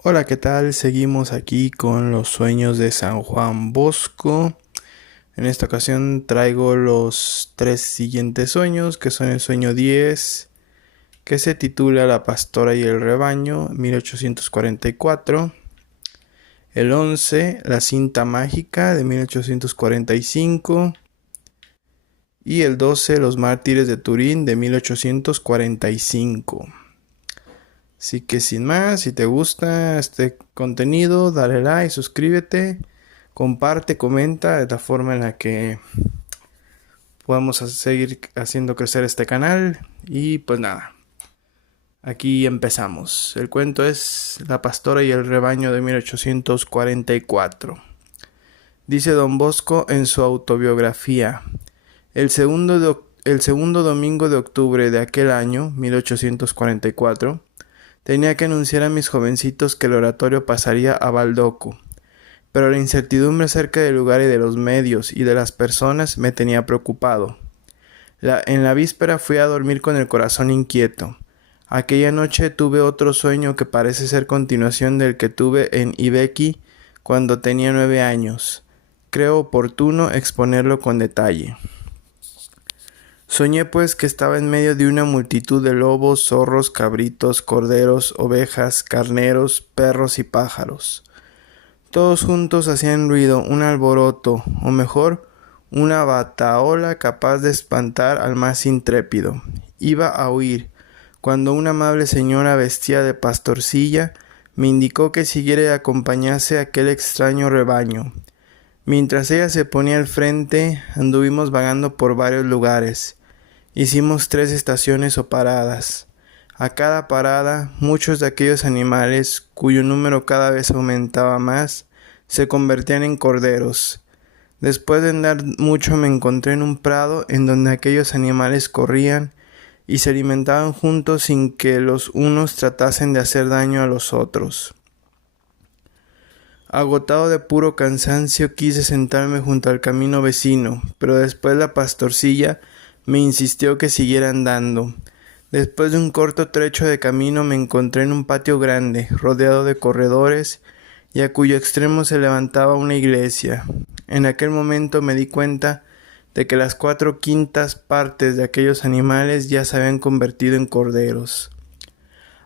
Hola, ¿qué tal? Seguimos aquí con los sueños de San Juan Bosco. En esta ocasión traigo los tres siguientes sueños, que son el sueño 10, que se titula La pastora y el rebaño, 1844. El 11, La cinta mágica, de 1845. Y el 12, Los mártires de Turín, de 1845. Así que sin más, si te gusta este contenido, dale like, suscríbete, comparte, comenta, es la forma en la que podemos seguir haciendo crecer este canal. Y pues nada, aquí empezamos. El cuento es La pastora y el rebaño de 1844. Dice Don Bosco en su autobiografía: el segundo domingo de octubre de aquel año, 1844, tenía que anunciar a mis jovencitos que el oratorio pasaría a Baldoco, pero la incertidumbre acerca del lugar y de los medios y de las personas me tenía preocupado. En la víspera fui a dormir con el corazón inquieto. Aquella noche tuve otro sueño que parece ser continuación del que tuve en Ibequi cuando tenía 9 años. Creo oportuno exponerlo con detalle. Soñé pues que estaba en medio de una multitud de lobos, zorros, cabritos, corderos, ovejas, carneros, perros y pájaros. Todos juntos hacían ruido, un alboroto, o mejor, una batahola capaz de espantar al más intrépido. Iba a huir, cuando una amable señora vestida de pastorcilla me indicó que siguiera y acompañase a aquel extraño rebaño. Mientras ella se ponía al frente, anduvimos vagando por varios lugares. Hicimos 3 estaciones o paradas. A cada parada, muchos de aquellos animales, cuyo número cada vez aumentaba más, se convertían en corderos. Después de andar mucho me encontré en un prado en donde aquellos animales corrían y se alimentaban juntos sin que los unos tratasen de hacer daño a los otros. Agotado de puro cansancio, quise sentarme junto al camino vecino, pero después la pastorcilla me insistió que siguiera andando. Después de un corto trecho de camino me encontré en un patio grande, rodeado de corredores, y a cuyo extremo se levantaba una iglesia. En aquel momento me di cuenta de que las 4/5 partes de aquellos animales ya se habían convertido en corderos.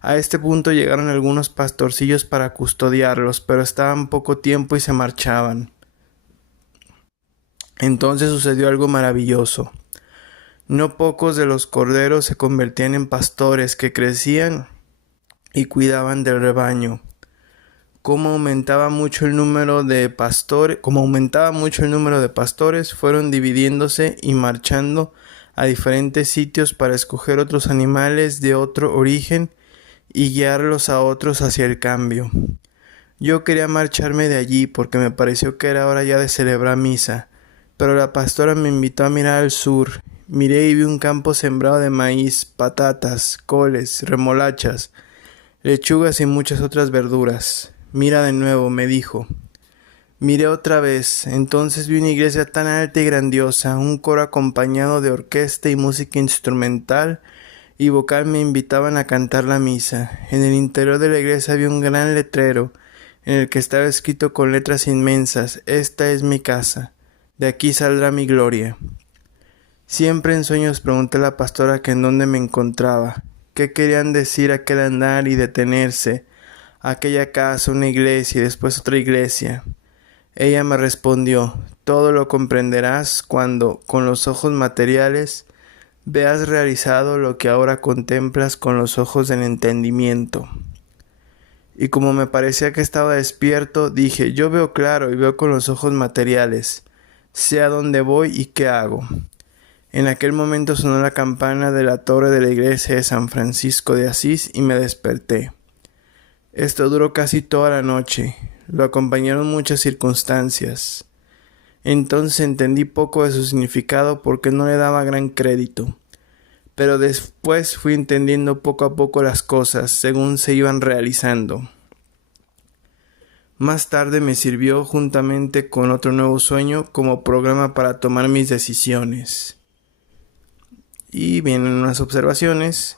A este punto llegaron algunos pastorcillos para custodiarlos, pero estaban poco tiempo y se marchaban. Entonces sucedió algo maravilloso. No pocos de los corderos se convertían en pastores que crecían y cuidaban del rebaño. Como aumentaba mucho el número de pastores, fueron dividiéndose y marchando a diferentes sitios para escoger otros animales de otro origen y guiarlos a otros hacia el cambio. Yo quería marcharme de allí porque me pareció que era hora ya de celebrar misa, pero la pastora me invitó a mirar al sur. Miré y vi un campo sembrado de maíz, patatas, coles, remolachas, lechugas y muchas otras verduras. Mira de nuevo, me dijo. Miré otra vez, entonces vi una iglesia tan alta y grandiosa, un coro acompañado de orquesta y música instrumental y vocal me invitaban a cantar la misa. En el interior de la iglesia había un gran letrero, en el que estaba escrito con letras inmensas: «Esta es mi casa, de aquí saldrá mi gloria». Siempre en sueños pregunté a la pastora que en dónde me encontraba, qué querían decir aquel andar y detenerse, aquella casa, una iglesia y después otra iglesia. Ella me respondió: todo lo comprenderás cuando, con los ojos materiales, veas realizado lo que ahora contemplas con los ojos del entendimiento. Y como me parecía que estaba despierto, dije: yo veo claro y veo con los ojos materiales, sé a dónde voy y qué hago. En aquel momento sonó la campana de la torre de la iglesia de San Francisco de Asís y me desperté. Esto duró casi toda la noche. Lo acompañaron muchas circunstancias. Entonces entendí poco de su significado porque no le daba gran crédito. Pero después fui entendiendo poco a poco las cosas según se iban realizando. Más tarde me sirvió, juntamente con otro nuevo sueño, como programa para tomar mis decisiones. Y vienen unas observaciones.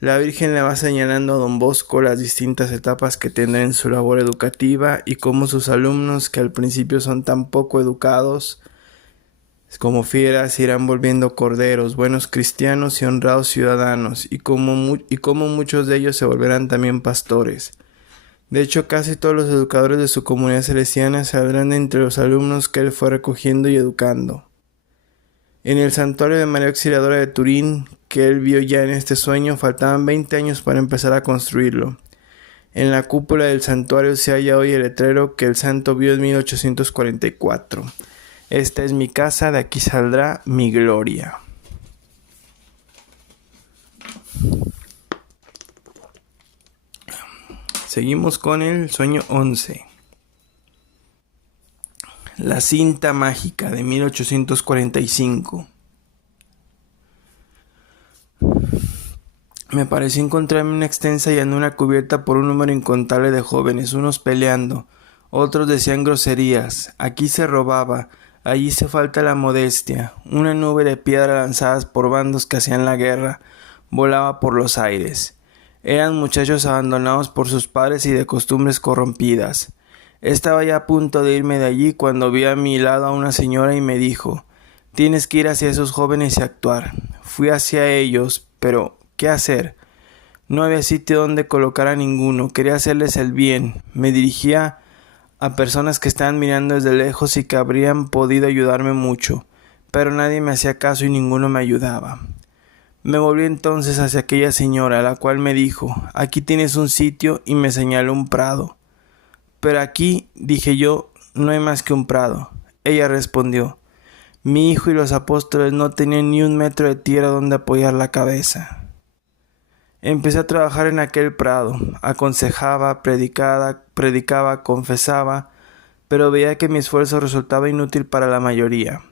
La Virgen le va señalando a don Bosco las distintas etapas que tendrá en su labor educativa y cómo sus alumnos, que al principio son tan poco educados como fieras, se irán volviendo corderos, buenos cristianos y honrados ciudadanos, y cómo muchos de ellos se volverán también pastores. De hecho, casi todos los educadores de su comunidad salesiana saldrán de entre los alumnos que él fue recogiendo y educando. En el santuario de María Auxiliadora de Turín, que él vio ya en este sueño, faltaban 20 años para empezar a construirlo. En la cúpula del santuario se halla hoy el letrero que el santo vio en 1844. Esta es mi casa, de aquí saldrá mi gloria. Seguimos con el sueño 11. La cinta mágica de 1845. Me pareció encontrarme una extensa llanura cubierta por un número incontable de jóvenes, unos peleando, otros decían groserías, aquí se robaba, allí se falta la modestia, una nube de piedra lanzadas por bandos que hacían la guerra, volaba por los aires. Eran muchachos abandonados por sus padres y de costumbres corrompidas. Estaba ya a punto de irme de allí cuando vi a mi lado a una señora y me dijo: «Tienes que ir hacia esos jóvenes y actuar». Fui hacia ellos, pero ¿qué hacer? No había sitio donde colocar a ninguno, quería hacerles el bien. Me dirigía a personas que estaban mirando desde lejos y que habrían podido ayudarme mucho, pero nadie me hacía caso y ninguno me ayudaba. Me volví entonces hacia aquella señora, la cual me dijo: «Aquí tienes un sitio», y me señaló un prado. «Pero aquí», dije yo, «no hay más que un prado». Ella respondió: «Mi hijo y los apóstoles no tenían ni un metro de tierra donde apoyar la cabeza». Empecé a trabajar en aquel prado, aconsejaba, predicaba, confesaba, pero veía que mi esfuerzo resultaba inútil para la mayoría.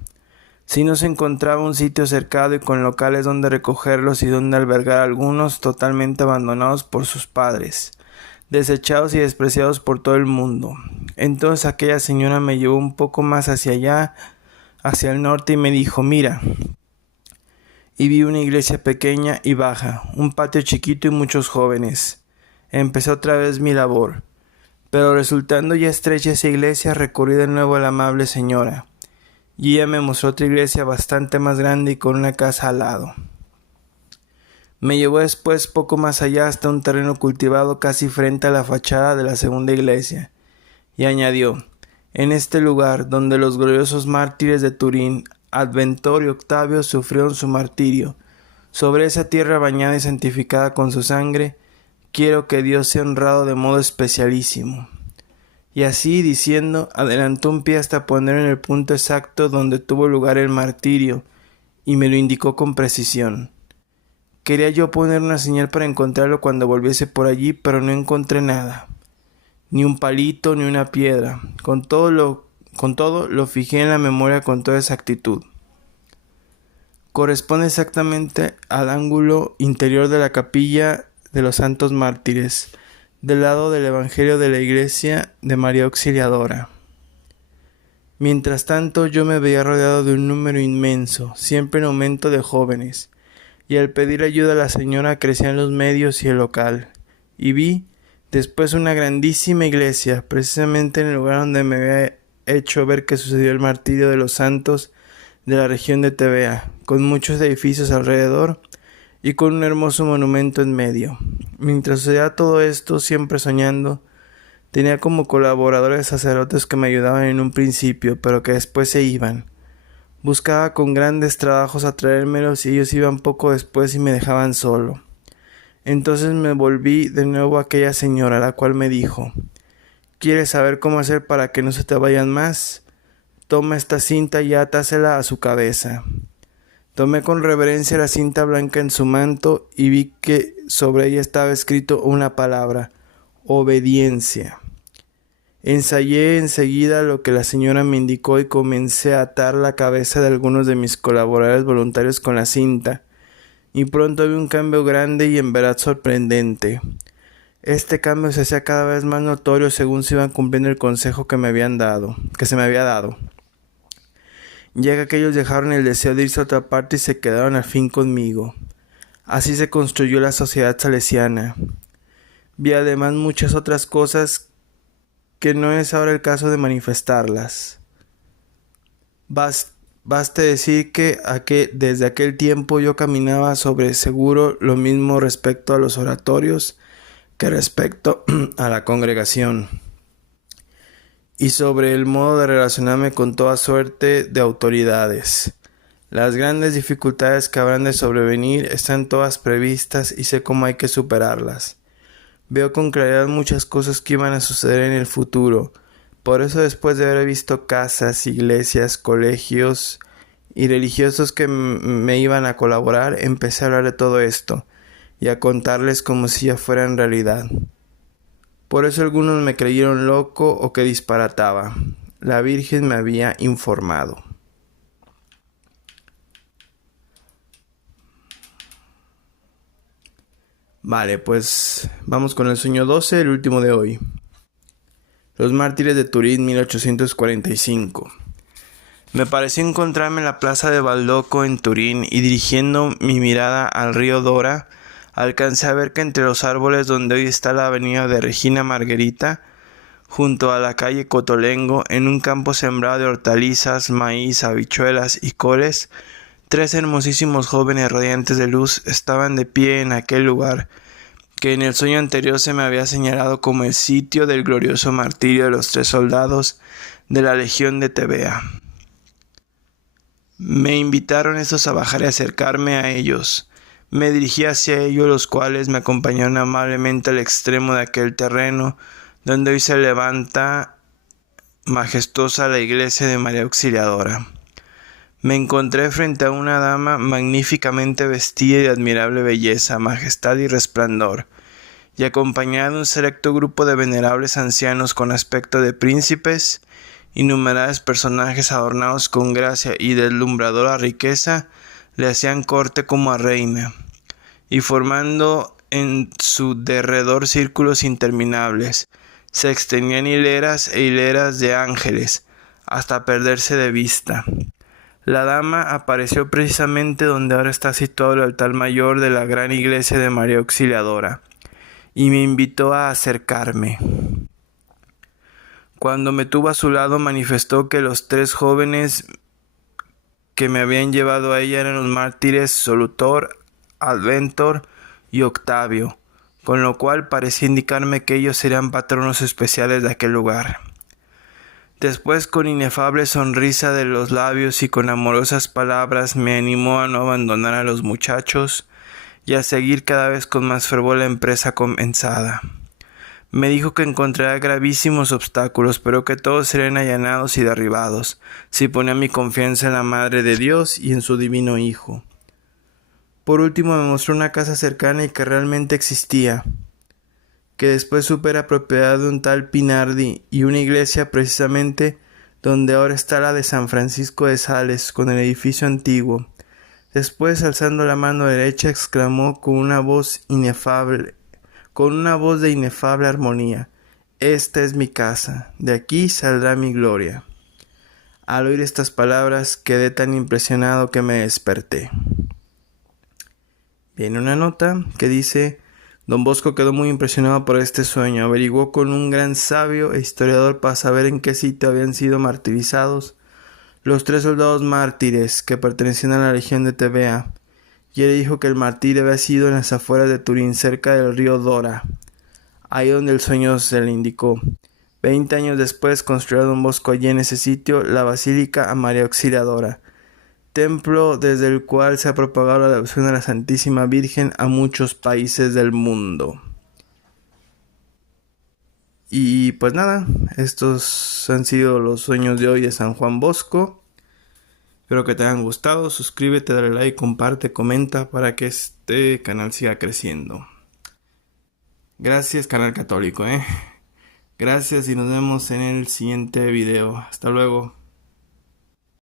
Si no se encontraba un sitio cercado y con locales donde recogerlos y donde albergar a algunos totalmente abandonados por sus padres, desechados y despreciados por todo el mundo. Entonces aquella señora me llevó un poco más hacia allá, hacia el norte, y me dijo: «Mira». Y vi una iglesia pequeña y baja, un patio chiquito y muchos jóvenes. Empecé otra vez mi labor, pero resultando ya estrecha esa iglesia, recurrí de nuevo a la amable señora, y ella me mostró otra iglesia bastante más grande y con una casa al lado. Me llevó después poco más allá hasta un terreno cultivado casi frente a la fachada de la segunda iglesia, y añadió: «En este lugar, donde los gloriosos mártires de Turín, Adventor y Octavio, sufrieron su martirio, sobre esa tierra bañada y santificada con su sangre, quiero que Dios sea honrado de modo especialísimo». Y así diciendo, adelantó un pie hasta poner en el punto exacto donde tuvo lugar el martirio, y me lo indicó con precisión. Quería yo poner una señal para encontrarlo cuando volviese por allí, pero no encontré nada, ni un palito, ni una piedra. Con todo lo fijé en la memoria con toda exactitud. Corresponde exactamente al ángulo interior de la capilla de los Santos Mártires, del lado del Evangelio de la Iglesia de María Auxiliadora. Mientras tanto, yo me veía rodeado de un número inmenso, siempre en aumento, de jóvenes, y al pedir ayuda a la señora crecían los medios y el local, y vi después una grandísima iglesia, precisamente en el lugar donde me había hecho ver que sucedió el martirio de los santos de la región de Tebea, con muchos edificios alrededor y con un hermoso monumento en medio. Mientras sucedía todo esto, siempre soñando, tenía como colaboradores sacerdotes que me ayudaban en un principio, pero que después se iban. Buscaba con grandes trabajos atraérmelos y ellos iban poco después y me dejaban solo. Entonces me volví de nuevo a aquella señora, la cual me dijo: «¿Quieres saber cómo hacer para que no se te vayan más? Toma esta cinta y atásela a su cabeza». Tomé con reverencia la cinta blanca en su manto y vi que sobre ella estaba escrito una palabra: obediencia. Ensayé enseguida lo que la señora me indicó y comencé a atar la cabeza de algunos de mis colaboradores voluntarios con la cinta, y pronto vi un cambio grande y en verdad sorprendente. Este cambio se hacía cada vez más notorio según se iban cumpliendo el consejo que se me había dado. Ya que aquellos dejaron el deseo de irse a otra parte y se quedaron al fin conmigo. Así se construyó la sociedad salesiana. Vi además muchas otras cosas que no es ahora el caso de manifestarlas. Baste decir que desde aquel tiempo yo caminaba sobre seguro lo mismo respecto a los oratorios que respecto a la congregación, y sobre el modo de relacionarme con toda suerte de autoridades. Las grandes dificultades que habrán de sobrevenir están todas previstas y sé cómo hay que superarlas. Veo con claridad muchas cosas que iban a suceder en el futuro. Por eso, después de haber visto casas, iglesias, colegios y religiosos que me iban a colaborar, empecé a hablar de todo esto y a contarles como si ya fuera en realidad. Por eso algunos me creyeron loco o que disparataba. La Virgen me había informado. Vale, pues vamos con el sueño 12, el último de hoy. Los mártires de Turín, 1845. Me pareció encontrarme en la plaza de Baldoco en Turín y dirigiendo mi mirada al río Dora, alcancé a ver que entre los árboles donde hoy está la avenida de Regina Margherita, junto a la calle Cotolengo, en un campo sembrado de hortalizas, maíz, habichuelas y coles, 3 hermosísimos jóvenes radiantes de luz estaban de pie en aquel lugar, que en el sueño anterior se me había señalado como el sitio del glorioso martirio de los 3 soldados de la Legión de Tebea. Me invitaron estos a bajar y acercarme a ellos. Me dirigí hacia ellos, los cuales me acompañaron amablemente al extremo de aquel terreno, donde hoy se levanta majestuosa la iglesia de María Auxiliadora. Me encontré frente a una dama magníficamente vestida y de admirable belleza, majestad y resplandor, y acompañada de un selecto grupo de venerables ancianos con aspecto de príncipes, innumerables personajes adornados con gracia y deslumbradora riqueza, le hacían corte como a reina, y formando en su derredor círculos interminables, se extendían hileras e hileras de ángeles, hasta perderse de vista. La dama apareció precisamente donde ahora está situado el altar mayor de la gran iglesia de María Auxiliadora, y me invitó a acercarme. Cuando me tuvo a su lado, manifestó que los 3 jóvenes que me habían llevado a ella eran los mártires Solutor, Adventor y Octavio, con lo cual parecía indicarme que ellos serían patronos especiales de aquel lugar. Después, con inefable sonrisa de los labios y con amorosas palabras, me animó a no abandonar a los muchachos y a seguir cada vez con más fervor la empresa comenzada. Me dijo que encontraría gravísimos obstáculos, pero que todos serían allanados y derribados, si ponía mi confianza en la Madre de Dios y en su Divino Hijo. Por último, me mostró una casa cercana y que realmente existía, que después supe era propiedad de un tal Pinardi, y una iglesia precisamente donde ahora está la de San Francisco de Sales, con el edificio antiguo. Después, alzando la mano derecha, exclamó con una voz de inefable armonía: «Esta es mi casa, de aquí saldrá mi gloria». Al oír estas palabras quedé tan impresionado que me desperté. Viene una nota que dice: Don Bosco quedó muy impresionado por este sueño. Averiguó con un gran sabio e historiador para saber en qué sitio habían sido martirizados los 3 soldados mártires que pertenecían a la Legión de Tebea, y él dijo que el martirio había sido en las afueras de Turín, cerca del río Dora, ahí donde el sueño se le indicó. 20 años después construyó Don Bosco allí en ese sitio la Basílica a María Auxiliadora, templo desde el cual se ha propagado la devoción a la Santísima Virgen a muchos países del mundo. Y pues nada, estos han sido los sueños de hoy de San Juan Bosco. Espero que te hayan gustado. Suscríbete, dale like, comparte, comenta para que este canal siga creciendo. Gracias, canal católico, Gracias y nos vemos en el siguiente video. Hasta luego.